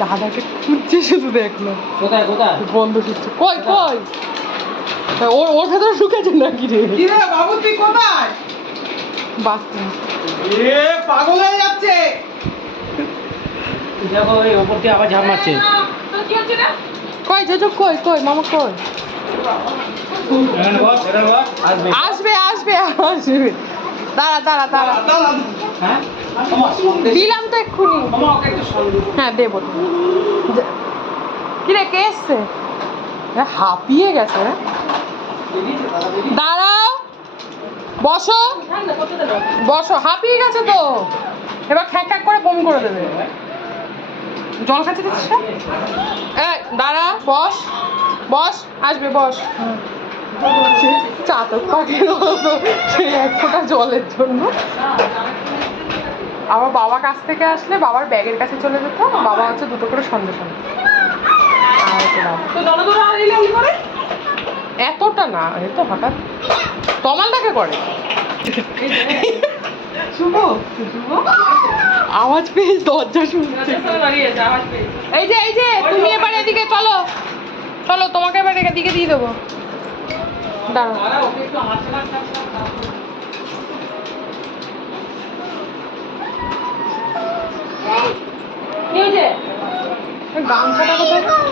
দাদাকে খুঁজছে শুধু দেখল। কোথায় কোথায়? বন্ধ করছে। কই কই? ওর ওর ভেতরে ঢুকেছে নাকি রে? কি রে বাবু তুই কোথায়? বাথরুম। এ পাগল হয়ে যাচ্ছে। দেখো ওই ওপর দিয়ে আবার ঝাঁপ মারছে। কই জোজো কই কই মামা কই? আসবে আসবে আসবে। দাঁড়া দাঁড়া দাঁড়া। হ্যাঁ? দিলাম তো এক্ষুনি। হ্যাঁ দেবো। কিরে কে এসছে? হাঁপিয়ে গেছে বেরিয়েছে দাঁড়াও। বসো। বসো। হাঁপিয়ে গেছে তো। এবার খ্যাক খ্যাক করে বমি করে দেবে। জল খাচ্ছে দিচ্ছিস না? দাঁড়া বস। বস আসবে বস। চাতক পাখির মতো সেই এক ফোঁটা জলের জন্য। আমার বাবা কাছ থেকে আসলে বাবার ব্যাগের কাছে চলে যেত বাবা হচ্ছে দুটো করে হচ্ছে বাবা। এতটা না এ তো হঠাৎ তমালটাকে করে। আওয়াজ পেয়ে দরজা শুনছে। এই যে এই যে তুমি এবার এদিকে চলো। চলো তোমাকে এবার এদিকে দিয়ে দেবো। দাঁড়াও। গামছাটা কোথায়?